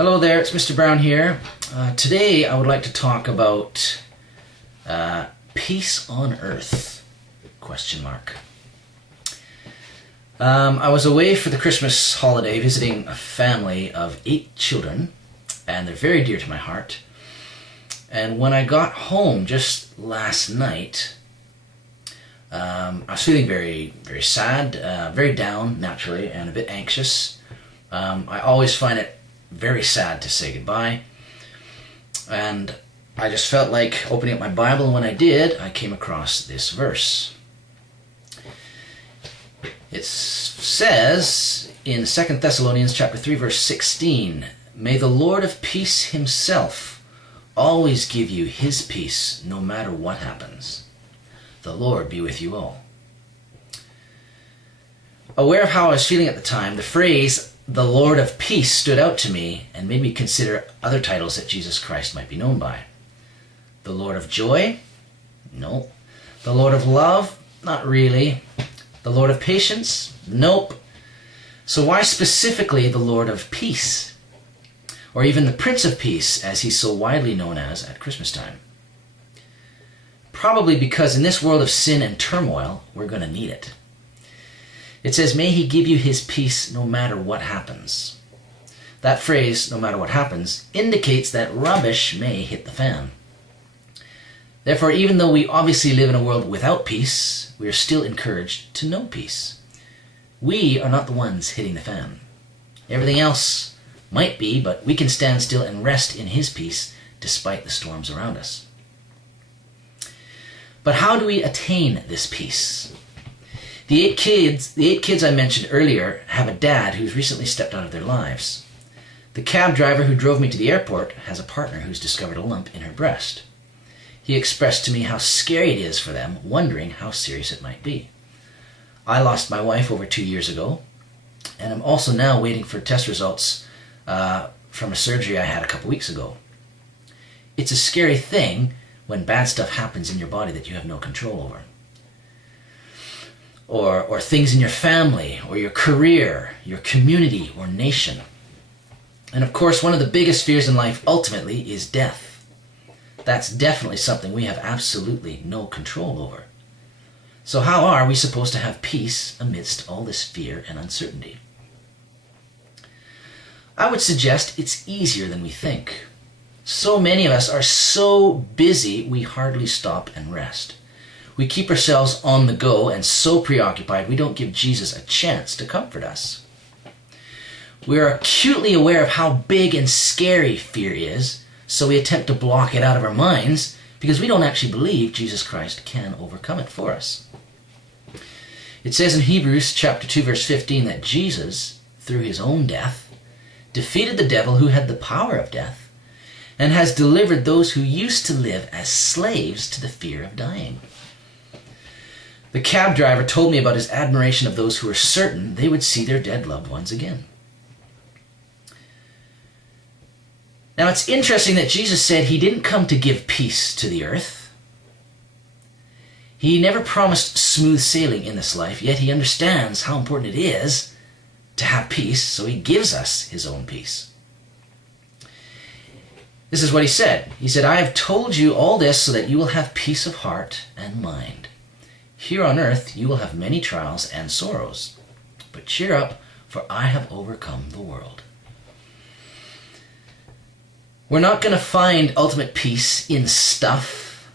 Hello there, it's Mr. Brown here. Today I would like to talk about peace on earth, question mark. I was away for the Christmas holiday visiting a family of 8 children, and they're very dear to my heart. And when I got home just last night, I was feeling very, very sad, very down naturally, and a bit anxious. I always find it very sad to say goodbye, and I just felt like opening up my Bible, and when I did, I came across this verse. It says in 2 Thessalonians chapter 3 verse 16, "May the Lord of peace himself always give you his peace no matter what happens. The Lord be with you all." Aware of how I was feeling at the time, the phrase "the Lord of peace" stood out to me and made me consider other titles that Jesus Christ might be known by. The Lord of joy? No. The Lord of love? Not really. The Lord of patience? Nope. So why specifically the Lord of peace? Or even the Prince of Peace, as he's so widely known as at Christmas time? Probably because in this world of sin and turmoil, we're going to need it. It says, "May he give you his peace no matter what happens." That phrase, "no matter what happens," indicates that rubbish may hit the fan. Therefore, even though we obviously live in a world without peace, we are still encouraged to know peace. We are not the ones hitting the fan. Everything else might be, but we can stand still and rest in his peace despite the storms around us. But how do we attain this peace? The eight kids I mentioned earlier have a dad who's recently stepped out of their lives. The cab driver who drove me to the airport has a partner who's discovered a lump in her breast. He expressed to me how scary it is for them, wondering how serious it might be. I lost my wife over 2 years ago, and I'm also now waiting for test results from a surgery I had a couple weeks ago. It's a scary thing when bad stuff happens in your body that you have no control over. Or things in your family, or your career, your community, or nation. And of course, one of the biggest fears in life ultimately is death. That's definitely something we have absolutely no control over. So how are we supposed to have peace amidst all this fear and uncertainty? I would suggest it's easier than we think. So many of us are so busy we hardly stop and rest. We keep ourselves on the go and so preoccupied we don't give Jesus a chance to comfort us. We are acutely aware of how big and scary fear is, so we attempt to block it out of our minds because we don't actually believe Jesus Christ can overcome it for us. It says in Hebrews chapter 2 verse 15 that Jesus, through his own death, defeated the devil who had the power of death and has delivered those who used to live as slaves to the fear of dying. The cab driver told me about his admiration of those who were certain they would see their dead loved ones again. Now it's interesting that Jesus said he didn't come to give peace to the earth. He never promised smooth sailing in this life, yet he understands how important it is to have peace, so he gives us his own peace. This is what he said. He said, "I have told you all this so that you will have peace of heart and mind. Here on earth you will have many trials and sorrows, but cheer up, for I have overcome the world." We're not going to find ultimate peace in stuff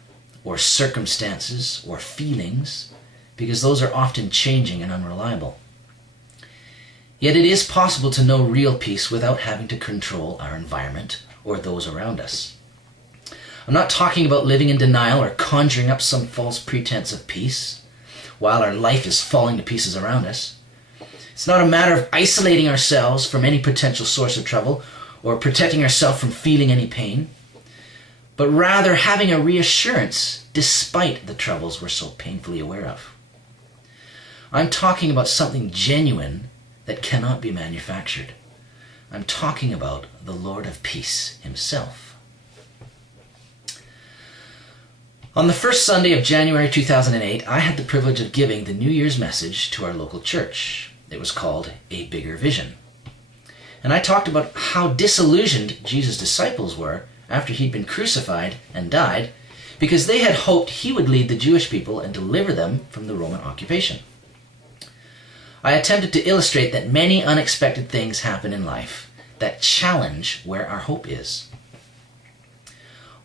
or circumstances or feelings, because those are often changing and unreliable. Yet it is possible to know real peace without having to control our environment or those around us. I'm not talking about living in denial or conjuring up some false pretense of peace while our life is falling to pieces around us. It's not a matter of isolating ourselves from any potential source of trouble or protecting ourselves from feeling any pain, but rather having a reassurance despite the troubles we're so painfully aware of. I'm talking about something genuine that cannot be manufactured. I'm talking about the Lord of Peace himself. On the first Sunday of January 2008, I had the privilege of giving the New Year's message to our local church. It was called A Bigger Vision. And I talked about how disillusioned Jesus' disciples were after he'd been crucified and died, because they had hoped he would lead the Jewish people and deliver them from the Roman occupation. I attempted to illustrate that many unexpected things happen in life that challenge where our hope is.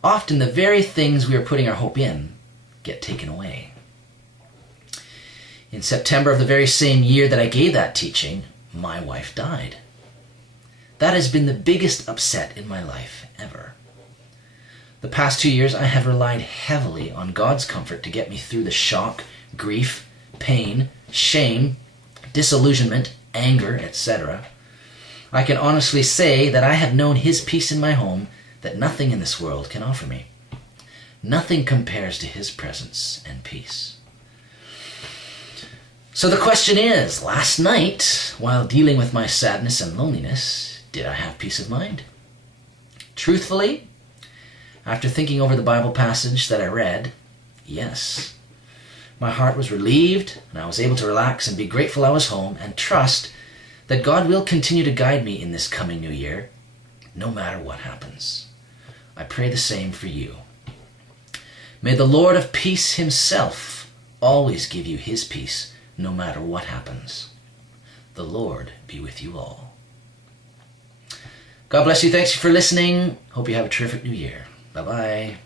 Often the very things we are putting our hope in get taken away. In September of the very same year that I gave that teaching, my wife died. That has been the biggest upset in my life ever. The past 2 years I have relied heavily on God's comfort to get me through the shock, grief, pain, shame, disillusionment, anger, etc. I can honestly say that I have known His peace in my home that nothing in this world can offer me. Nothing compares to His presence and peace. So the question is, last night, while dealing with my sadness and loneliness, did I have peace of mind? Truthfully, after thinking over the Bible passage that I read, yes. My heart was relieved, and I was able to relax and be grateful I was home and trust that God will continue to guide me in this coming new year, no matter what happens. I pray the same for you. May the Lord of peace Himself always give you His peace, no matter what happens. The Lord be with you all. God bless you. Thanks for listening. Hope you have a terrific new year. Bye-bye.